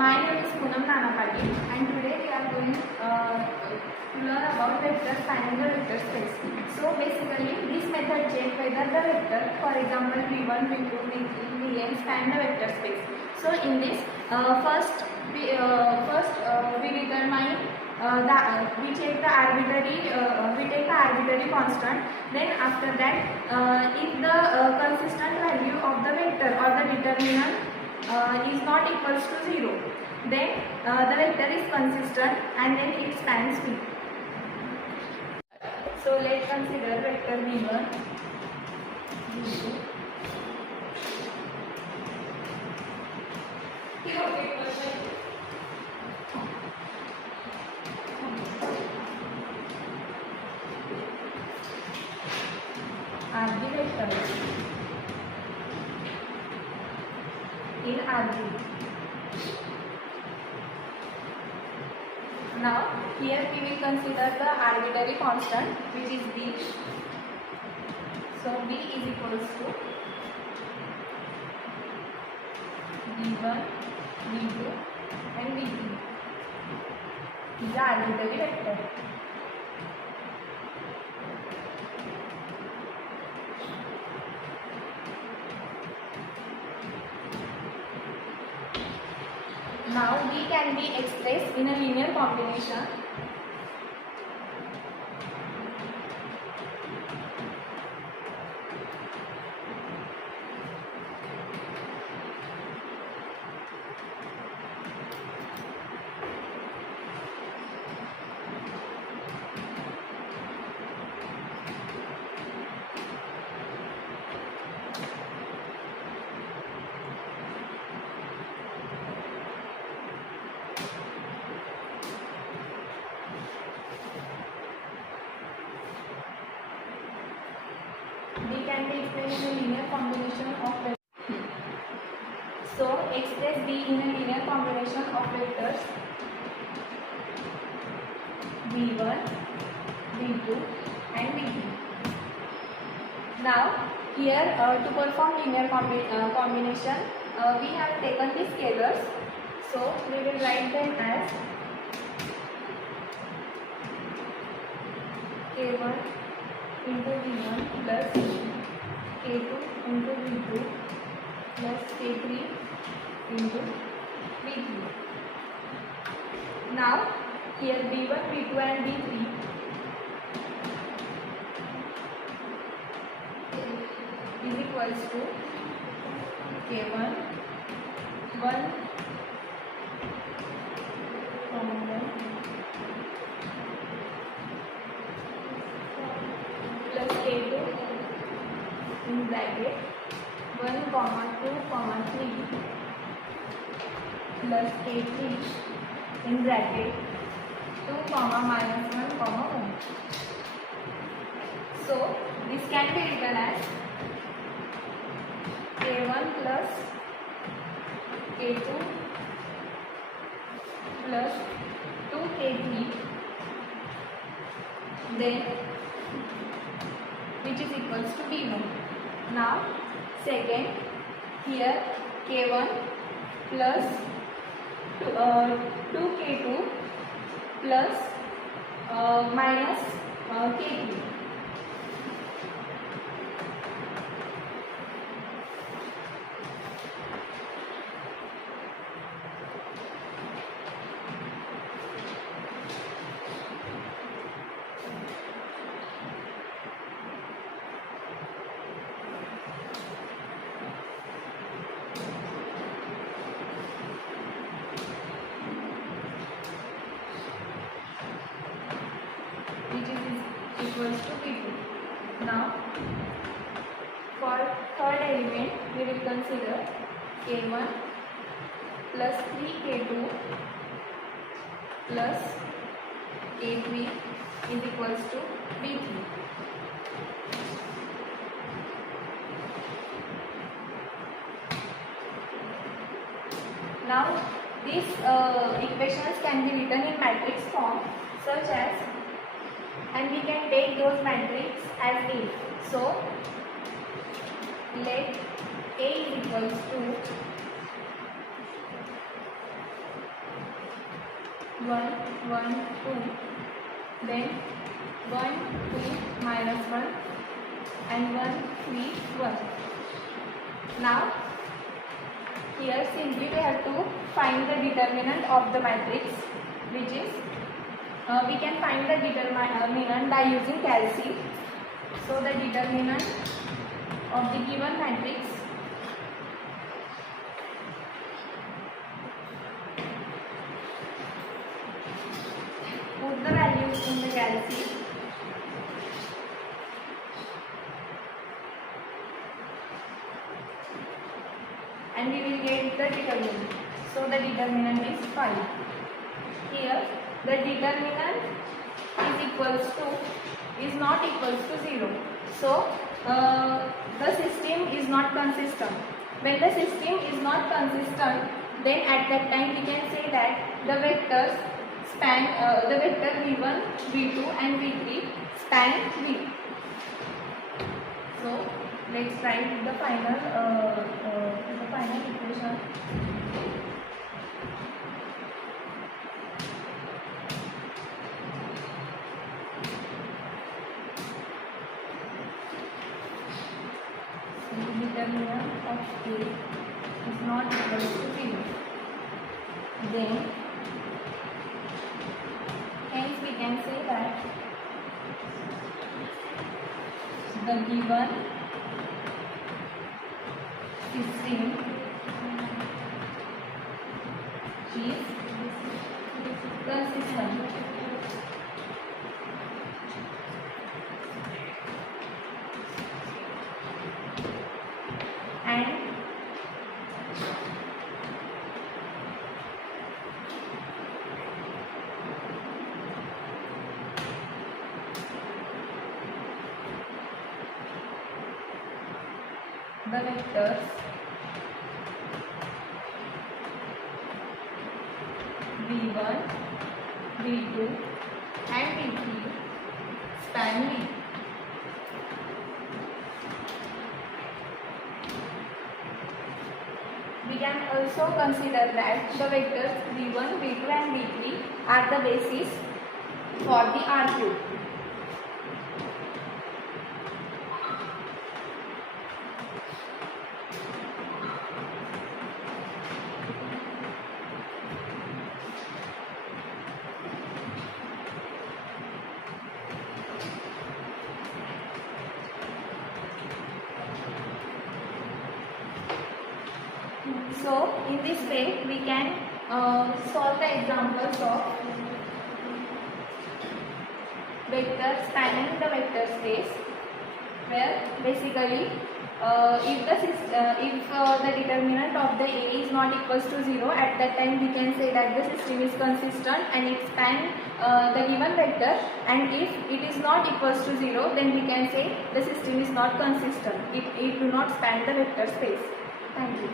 My name is Poonam Nanapati and today we are going to learn about vector spanning the vector space. So basically this method checks whether the vector, for example v1, v2, v3, vn span the vector space. So in this first we determine we check the arbitrary we take the arbitrary constant. Then after that if the consistent value of the vector or the determinant is not equals to 0, then the vector is consistent and then it spans V. So let's consider vector v1, v2. Are the vectors in Rg. Now here we will consider the arbitrary constant which is B. So B is equals to V1, V2 and V3. These are arbitrary vectors. Now V can be expressed in a linear combination. B can be expressed in a linear combination of vectors. So express B in a linear combination of vectors V1, V2 and V3. Now here to perform linear combination we have taken the scalars. So we will write them as K1 into V1 plus K2 into V2 plus K3 into V3. Now here V1, V2 and V3 is equals to K1 1 plus K2 in bracket 1, 2, 3 plus K3 in bracket 2, minus 1, 1. So this can be written as K1 plus K2 plus 2K3 then which is equals to V1. Now second here K1 plus 2K2 plus minus K3. Which is equals to P2. Now for third element we will consider K1 plus 3K2 plus K3 is equals to V3. Now these equations can be written in matrix form such as, and we can take those matrix as A. So let A is equals to 1, 1, 2, then 1, 2, minus 1 and 1, 3, 1. Now here simply we have to find the determinant of the matrix, which is we can find the determinant by using calci. So the determinant of the given matrix put the values in the calci and we will get the determinant. So the determinant is 5. Here the determinant is not equals to 0. So the system is not consistent. When the system is not consistent, then at that time we can say that the vectors span the vector v1, v2 and v3 span v. So let's write the final equation. Determinant of A is not equal to 0. Then hence we can say that the given system is consistent. And the vectors v1, v2 and v3 span v. We can also consider that the vectors v1, v2 and v3 are the basis for the R cube. So in this way we can solve the examples of vector spanning the vector space, where basically if the determinant of the A is not equals to 0, at that time we can say that the system is consistent and it spans the given vector, and if it is not equals to 0, then we can say the system is not consistent. It do not span the vector space. Thank you.